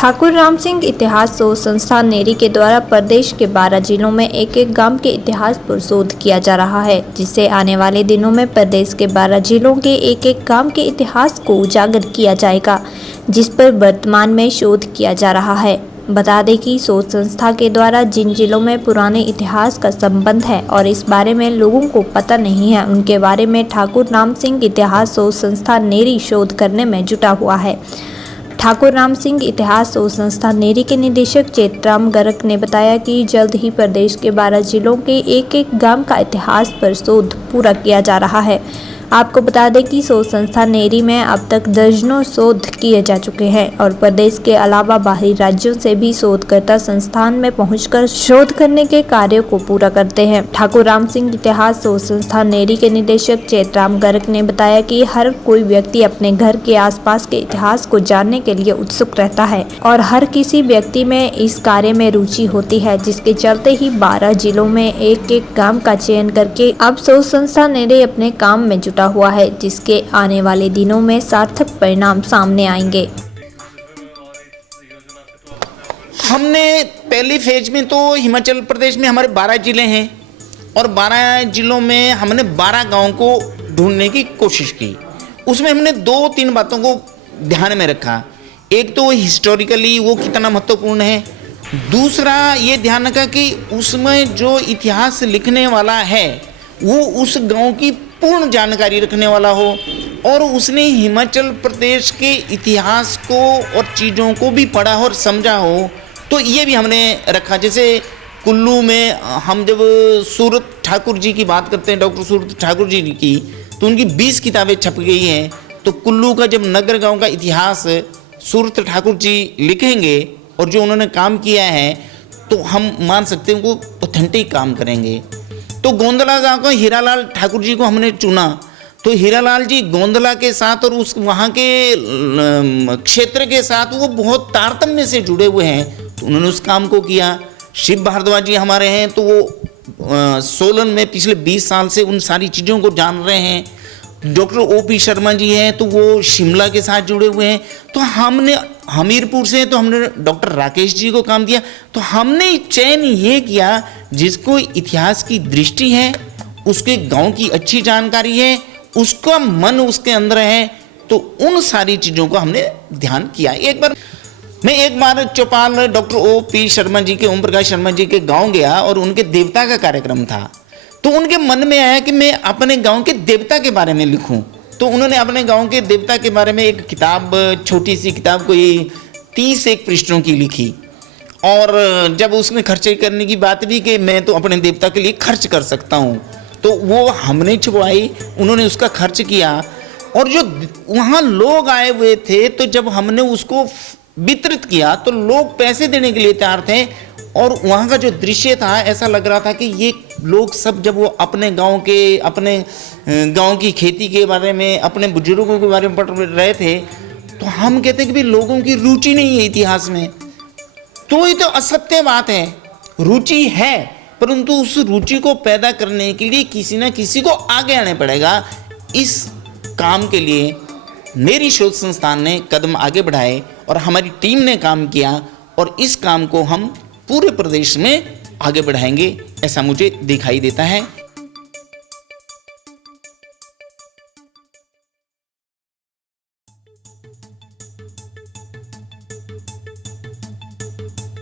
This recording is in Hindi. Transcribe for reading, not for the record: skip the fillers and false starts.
ठाकुर राम सिंह इतिहास शोध संस्थान नेरी के द्वारा प्रदेश के 12 जिलों में एक एक गांव के इतिहास पर शोध किया जा रहा है, जिससे आने वाले दिनों में प्रदेश के 12 जिलों के एक एक गांव के इतिहास को उजागर किया जाएगा, जिस पर वर्तमान में शोध किया जा रहा है। बता दें कि शोध संस्था के द्वारा जिन जिलों में पुराने इतिहास का संबंध है और इस बारे में लोगों को पता नहीं है, उनके बारे में ठाकुर राम सिंह इतिहास शोध संस्थान नेरी शोध करने में जुटा हुआ है। ठाकुर राम सिंह इतिहास शोध संस्थान नेरी के निदेशक चेतराम गर्ग ने बताया कि जल्द ही प्रदेश के 12 जिलों के एक एक गांव का इतिहास पर शोध पूरा किया जा रहा है। आपको बता दें कि शोध संस्थान नेरी में अब तक दर्जनों शोध किए जा चुके हैं और प्रदेश के अलावा बाहरी राज्यों से भी शोधकर्ता संस्थान में पहुंचकर शोध करने के कार्यों को पूरा करते हैं। ठाकुर राम सिंह इतिहास शोध संस्थान नेरी के निदेशक चेतराम गर्ग ने बताया कि हर कोई व्यक्ति अपने घर के आसपास के इतिहास को जानने के लिए उत्सुक रहता है और हर किसी व्यक्ति में इस कार्य में रुचि होती है, जिसके चलते ही 12 जिलों में एक एक गांव का चयन करके अब शोध संस्थान नेरी अपने काम में जुटा हुआ है, जिसके आने वाले दिनों में सार्थक परिणाम सामने आएंगे। हमने पहली फेज में तो हिमाचल प्रदेश में हमारे 12 जिले हैं और 12 जिलों में हमने 12 गांवों को ढूंढने की कोशिश की। उसमें हमने 2-3 बातों को ध्यान में रखा। एक तो हिस्टोरिकली वो कितना महत्वपूर्ण है, दूसरा ये ध्यान रखा कि उसमें जो इतिहास लिखने वाला है वो उस गांव की पूर्ण जानकारी रखने वाला हो और उसने हिमाचल प्रदेश के इतिहास को और चीज़ों को भी पढ़ा हो और समझा हो। तो ये भी हमने रखा। जैसे कुल्लू में हम जब सूरत ठाकुर जी की बात करते हैं, डॉक्टर सूरत ठाकुर जी की, तो उनकी 20 किताबें छप गई हैं। तो कुल्लू का जब नगर गांव का इतिहास सूरत ठाकुर जी लिखेंगे और जो उन्होंने काम किया है तो हम मान सकते हैं वो ऑथेंटिक काम करेंगे। तो गोंदला गांव का हीरालाल ठाकुर जी को हमने चुना। तो हीरालाल जी गोंदला के साथ और उस वहाँ के क्षेत्र के साथ वो बहुत तारतम्य से जुड़े हुए हैं, तो उन्होंने उस काम को किया। शिव भारद्वाज जी हमारे हैं तो वो सोलन में पिछले 20 साल से उन सारी चीज़ों को जान रहे हैं। डॉक्टर OP शर्मा जी हैं तो वो शिमला के साथ जुड़े हुए हैं। तो हमने हमीरपुर से तो हमने डॉक्टर राकेश जी को काम दिया। तो हमने चयन ये किया जिसको इतिहास की दृष्टि है, उसके गांव की अच्छी जानकारी है, उसका मन उसके अंदर है, तो उन सारी चीज़ों को हमने ध्यान किया। एक बार चौपाल डॉक्टर OP शर्मा जी के, ओम प्रकाश शर्मा जी के गाँव गया और उनके देवता का कार्यक्रम था। तो उनके मन में आया कि मैं अपने गांव के देवता के बारे में लिखूं। तो उन्होंने अपने गांव के देवता के बारे में एक किताब, छोटी सी किताब, कोई 31 पृष्ठों की लिखी। और जब उसमें खर्चे करने की बात भी कि मैं तो अपने देवता के लिए खर्च कर सकता हूं, तो वो हमने छुपवाई, उन्होंने उसका खर्च किया। और जो वहाँ लोग आए हुए थे तो जब हमने उसको वितरित किया तो लोग पैसे देने के लिए तैयार थे। और वहाँ का जो दृश्य था ऐसा लग रहा था कि ये लोग सब जब वो अपने गांव के, अपने गांव की खेती के बारे में, अपने बुजुर्गों के बारे में पढ़ रहे थे, तो हम कहते हैं कि भाई लोगों की रुचि नहीं है इतिहास में। तो ये तो असत्य बात है। रुचि है, परंतु उस रुचि को पैदा करने के लिए किसी न किसी को आगे आने पड़ेगा। इस काम के लिए नेरी शोध संस्थान ने कदम आगे बढ़ाए और हमारी टीम ने काम किया और इस काम को हम पूरे प्रदेश में आगे बढ़ाएंगे, ऐसा मुझे दिखाई देता है।